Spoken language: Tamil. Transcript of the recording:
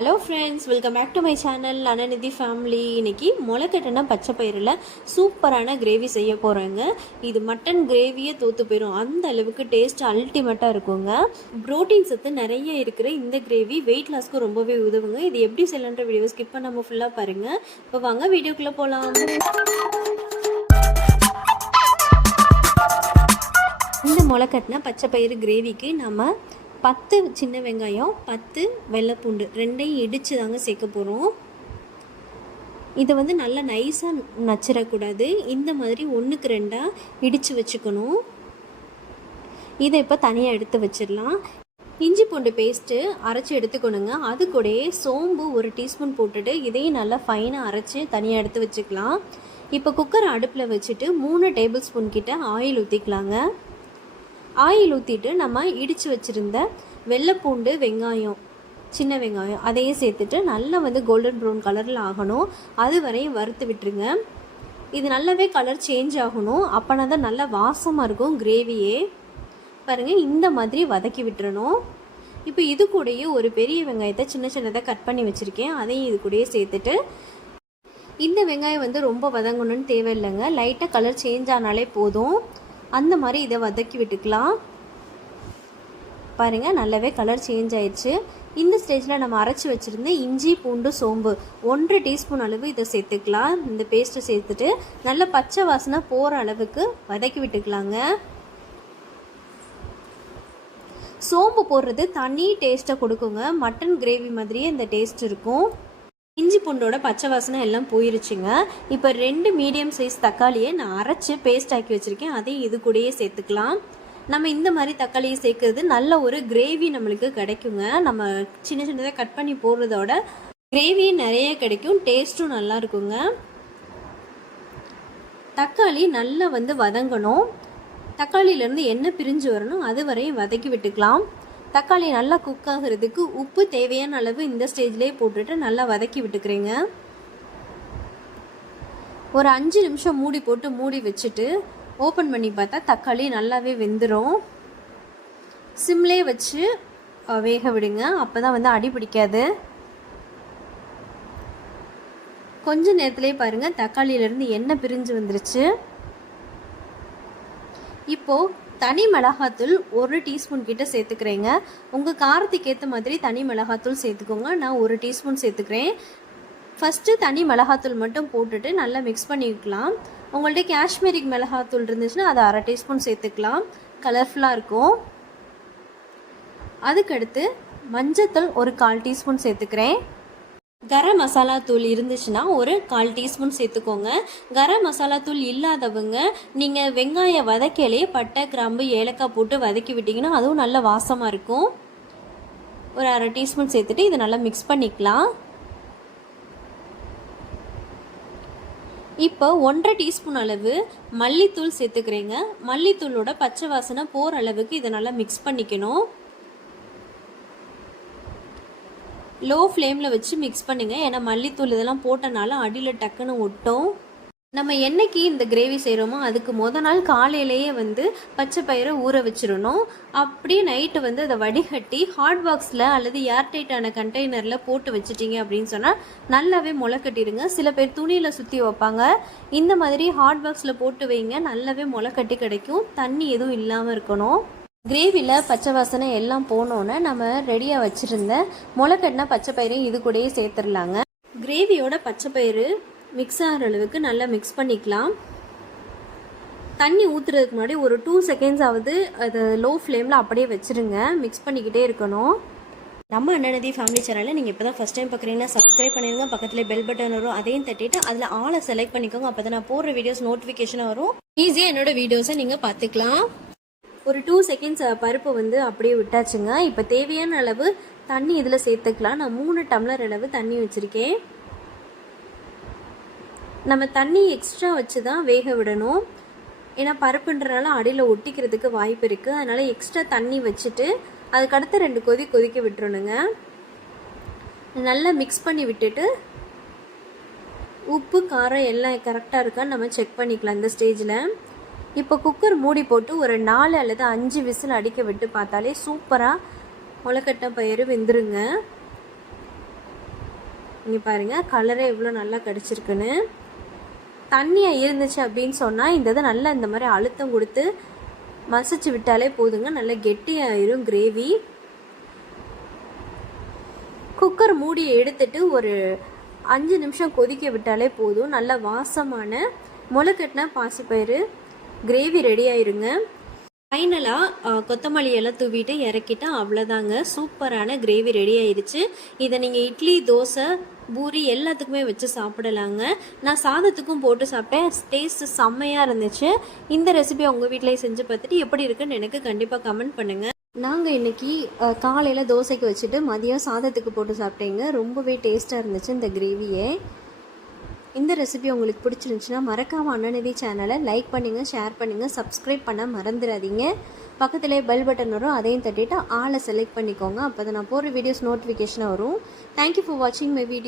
Hello friends welcome back to my channel Ananidhi family இன்னைக்கு முளைக்கட்டின பச்சை பயிரில் சூப்பரான கிரேவி செய்ய போகிறேங்க இது மட்டன் கிரேவியே தோற்று போயிடும் அந்த அளவுக்கு டேஸ்ட் அல்டிமேட்டாக இருக்குங்க. ப்ரோட்டீன் சத்து நிறைய இருக்கிற இந்த கிரேவி வெயிட் லாஸ்க்கு ரொம்பவே உதவுங்க. இது எப்படி செய்யலான்ற வீடியோ ஸ்கிப் பண்ணாமல் ஃபுல்லாக பாருங்கள் இப்போ வாங்க வீடியோக்குள்ளே போகலாம் இந்த முளைக்கட்டின பச்சை பயிறு கிரேவிக்கு நம்ம பத்து சின்ன வெங்காயம் பத்து வெள்ளைப்பூண்டு ரெண்டையும் இடித்து தாங்க சேர்க்க போகிறோம் இதை வந்து நல்லா நைஸாக நச்சிடக்கூடாது. இந்த மாதிரி ஒன்றுக்கு ரெண்டாக இடித்து வச்சுக்கணும். இதை இப்போ தனியாக எடுத்து வச்சிடலாம். இஞ்சி பூண்டு பேஸ்ட்டு அரைச்சி எடுத்துக்கணுங்க. அது கூடயே சோம்பு ஒரு டீஸ்பூன் போட்டுட்டு இதையும் நல்லா ஃபைனாக அரைச்சி தனியாக எடுத்து வச்சுக்கலாம். இப்போ குக்கர் அடுப்பில் வச்சுட்டு மூணு டேபிள் ஸ்பூன் கிட்ட ஆயில் ஊற்றிக்கலாங்க ஆயில் ஊற்றிட்டு நம்ம இடித்து வச்சுருந்த வெள்ளைப்பூண்டு வெங்காயம் சின்ன வெங்காயம் அதையும் சேர்த்துட்டு நல்லா வந்து கோல்டன் ப்ரௌன் கலரில் ஆகணும். அது வரையும் வறுத்து விட்டுருங்க. இது நல்லாவே கலர் சேஞ்ச் ஆகணும். அப்போனா தான் நல்லா வாசமாக இருக்கும் கிரேவியே பாருங்கள் இந்த மாதிரி வதக்கி விட்டுறணும். இப்போ இது கூடயே ஒரு பெரிய வெங்காயத்தை சின்ன சின்னதாக கட் பண்ணி வச்சுருக்கேன். அதையும் இது கூடயே சேர்த்துட்டு இந்த வெங்காயம் வந்து ரொம்ப வதங்கணும்னு தேவையில்லைங்க. லைட்டாக கலர் சேஞ்ச் ஆனாலே போதும். அந்த மாதிரி இதை வதக்கி விட்டுக்கலாம். பாருங்கள் நல்லாவே கலர் சேஞ்ச் ஆயிடுச்சு. இந்த ஸ்டேஜில் நம்ம அரைச்சி வச்சுருந்து இஞ்சி பூண்டு சோம்பு ஒன்றரை டீஸ்பூன் அளவு இதை சேர்த்துக்கலாம். இந்த பேஸ்ட்டை சேர்த்துட்டு நல்ல பச்சை வாசனை போகிற அளவுக்கு வதக்கி விட்டுக்கலாங்க. சோம்பு போடுறது தனி டேஸ்ட்டை கொடுக்குங்க. மட்டன் கிரேவி மாதிரியே இந்த டேஸ்ட் இருக்கும். இஞ்சி பூண்டோட பச்சை வாசனை எல்லாம் போயிருச்சுங்க. இப்போ ரெண்டு மீடியம் சைஸ் தக்காளியை நான் அரைச்சி பேஸ்ட் ஆக்கி வச்சுருக்கேன். அதையும் இது கூடயே சேர்த்துக்கலாம். நம்ம இந்த மாதிரி தக்காளியை சேர்க்கறது நல்ல ஒரு கிரேவி நம்மளுக்கு கிடைக்குங்க. நம்ம சின்ன சின்னதாக கட் பண்ணி போடுறதோட கிரேவி நிறைய கிடைக்கும். டேஸ்ட்டும் நல்லா இருக்குங்க. தக்காளி நல்லா வந்து வதங்கணும். தக்காளியிலேருந்து எண்ணெய் பிரிஞ்சு வரணும். அது வரையும் வதக்கி விட்டுக்கலாம். தக்காளி நல்லா குக் ஆகிறதுக்கு உப்பு தேவையான அளவு இந்த ஸ்டேஜ்லேயே போட்டுட்டு நல்லா வதக்கி விட்டுக்கிறேங்க. ஒரு அஞ்சு நிமிஷம் மூடி போட்டு மூடி வச்சுட்டு ஓப்பன் பண்ணி பார்த்தா தக்காளி நல்லாவே வெந்துடும் சிம்லே வச்சு வேக விடுங்க. அப்போ தான் வந்து அடி பிடிக்காது. கொஞ்ச நேரத்துலேயே பாருங்கள் தக்காளியிலேருந்து எண்ணெய் பிரிஞ்சு வந்துருச்சு. இப்போது தனி மிளகாத்தூள் ஒரு டீஸ்பூன் கிட்ட சேர்த்துக்கிறேங்க. உங்கள் காரத்துக்கு ஏற்ற மாதிரி தனி மிளகாத்தூள் சேர்த்துக்கோங்க. நான் ஒரு டீஸ்பூன் சேர்த்துக்கிறேன். ஃபஸ்ட்டு தனி மிளகாத்தூள் மட்டும் போட்டுட்டு நல்லா மிக்ஸ் பண்ணிக்கலாம். உங்கள்கிட்ட காஷ்மீரி மிளகாத்தூள் இருந்துச்சுன்னா அதை அரை டீஸ்பூன் சேர்த்துக்கலாம். கலர்ஃபுல்லாக இருக்கும். அதுக்கடுத்து மஞ்சத்தூள் ஒரு கால் டீஸ்பூன் சேர்த்துக்கிறேன். கரம் மசாலா தூள் இருந்துச்சுன்னா ஒரு கால் டீஸ்பூன் சேர்த்துக்கோங்க. கரம் மசாலா தூள் இல்லாதவங்க நீங்கள் வெங்காயம் வதக்கையிலே பட்டை கிராம்பு ஏலக்காய் போட்டு வதக்கி விட்டிங்கன்னா அதுவும் நல்ல வாசமாக இருக்கும். ஒரு அரை டீஸ்பூன் சேர்த்துட்டு இதை நல்லா மிக்ஸ் பண்ணிக்கலாம். இப்போ ஒன்றரை டீஸ்பூன் அளவு மல்லித்தூள் சேர்த்துக்கிறேங்க. மல்லித்தூளோட பச்சை வாசனை போகிற அளவுக்கு இதை நல்லா மிக்ஸ் பண்ணிக்கணும். லோ ஃப்ளேமில் வச்சு மிக்ஸ் பண்ணுங்கள் ஏன்னா மல்லித்தூள் இதெல்லாம் போட்டனால அடியில் டக்குன்னு ஒட்டும். நம்ம என்னைக்கு இந்த கிரேவி செய்கிறோமோ அதுக்கு முத நாள் காலையிலேயே வந்து பச்சை பயிரை ஊற வச்சிடணும். அப்படியே நைட்டு வந்து அதை வடிகட்டி ஹாட் பாக்ஸில் அல்லது ஏர்டைட்டான கண்டெய்னரில் போட்டு வச்சிட்டிங்க அப்படின்னு சொன்னால் நல்லாவே முளை கட்டிடுங்க சில பேர் துணியில் சுற்றி வைப்பாங்க. இந்த மாதிரி ஹாட் பாக்ஸில் போட்டு வைங்க. நல்லாவே முளை கட்டி கிடைக்கும். தண்ணி எதுவும் இல்லாமல் இருக்கணும். கிரேவியில் பச்சை வாசனை எல்லாம் போனோன்னே நம்ம ரெடியாக வச்சுருந்த முளைக்கட்டின பச்சை பயிரையும் இது கூடயே சேர்த்துடலாங்க. கிரேவியோட பச்சை பயிறு மிக்ஸ் ஆகிற அளவுக்கு நல்லா மிக்ஸ் பண்ணிக்கலாம். தண்ணி ஊற்றுறதுக்கு முன்னாடி ஒரு டூ செகண்ட்ஸ் ஆகுது அது லோ ஃப்ளேமில் அப்படியே வச்சுருங்க. மிக்ஸ் பண்ணிக்கிட்டே இருக்கணும். நம்ம அண்ணனதி ஃபேமிலி சேனலில் நீங்கள் இப்போ தான் ஃபஸ்ட் டைம் பார்க்குறீங்கன்னா சப்ஸ்கிரைப் பண்ணிடுங்க பக்கத்தில் பெல் பட்டன் வரும். அதையும் தட்டிட்டு அதில் ஆளை செலக்ட் பண்ணிக்கோங்க. அப்போ தான் நான் போடுற வீடியோஸ் நோட்டிஃபிகேஷனாக வரும். ஈஸியாக என்னோட வீடியோஸை நீங்கள் பார்த்துக்கலாம். ஒரு டூ செகண்ட்ஸ் பருப்பு வந்து அப்படியே விட்டாச்சுங்க. இப்போ தேவையான அளவு தண்ணி இதில் சேர்த்துக்கலாம். நான் மூணு டம்ளர் அளவு தண்ணி வச்சுருக்கேன். நம்ம தண்ணி எக்ஸ்ட்ரா வச்சு தான் வேக விடணும். ஏன்னா பருப்புன்றனால அடியில் ஒட்டிக்கிறதுக்கு வாய்ப்பு இருக்குது அதனால் எக்ஸ்ட்ரா தண்ணி வச்சுட்டு அதுக்கடுத்து ரெண்டு கொதி கொதிக்க விட்டுறணுங்க. நல்லா மிக்ஸ் பண்ணி விட்டுட்டு உப்பு காரம் எல்லாம் கரெக்டாக இருக்கான்னு நம்ம செக் பண்ணிக்கலாம் இந்த ஸ்டேஜில் இப்போ குக்கர் மூடி போட்டு ஒரு நாலு அல்லது அஞ்சு விசில் அடிக்க விட்டு பார்த்தாலே சூப்பராக முளைக்கட்டை பயிறு வெந்துருங்க. இங்கே பாருங்கள் கலரே எவ்வளோ நல்லா கிடச்சிருக்குன்னு. தண்ணியாக இருந்துச்சு அப்படின்னு சொன்னால் இந்த இதை நல்லா இந்த மாதிரி அழுத்தம் கொடுத்து மசிச்சு விட்டாலே போதுங்க. நல்லா கெட்டியாயிரும் கிரேவி குக்கர் மூடியை எடுத்துட்டு ஒரு அஞ்சு நிமிஷம் கொதிக்க விட்டாலே போதும். நல்ல வாசமான முளைக்கட்டின பாசிப்பயிறு. கிரேவி ரெடி ஆயிருங்க. ஃபைனலாக கொத்தமல்லி எல்லாம் தூவிட்டு இறக்கிட்டா அவ்வளோதாங்க சூப்பரான கிரேவி ரெடி ஆயிடுச்சு இதை நீங்கள் இட்லி தோசை பூரி எல்லாத்துக்குமே வச்சு சாப்பிடலாங்க. நான் சாதத்துக்கும் போட்டு சாப்பிட்டேன். டேஸ்ட் செம்மையாக இருந்துச்சு. இந்த ரெசிபி உங்கள் வீட்டிலே செஞ்சு பார்த்துட்டு எப்படி இருக்குன்னு எனக்கு கண்டிப்பாக கமெண்ட் பண்ணுங்கள் நாங்கள் இன்னைக்கு காலையில் தோசைக்கு வச்சுட்டு மதியம் சாதத்துக்கு போட்டு சாப்பிட்டேங்க. ரொம்பவே டேஸ்ட்டாக இருந்துச்சு இந்த கிரேவியே இந்த ரெசிபி உங்களுக்கு பிடிச்சிருந்துச்சுன்னா மறக்காமல் அண்ணநிதி சேனலை லைக் பண்ணுங்கள் ஷேர் பண்ணுங்கள் சப்ஸ்கிரைப் பண்ண மறந்துடாதீங்க. பக்கத்திலே பெல் பட்டன் வரும் அதையும் தட்டிட்டு ஆளை செலக்ட் பண்ணிக்கோங்க. அப்போ தான் நான் போடுற வீடியோஸ் நோட்டிஃபிகேஷனாக வரும். தேங்க்யூ ஃபார் வாட்சிங் மை வீடியோ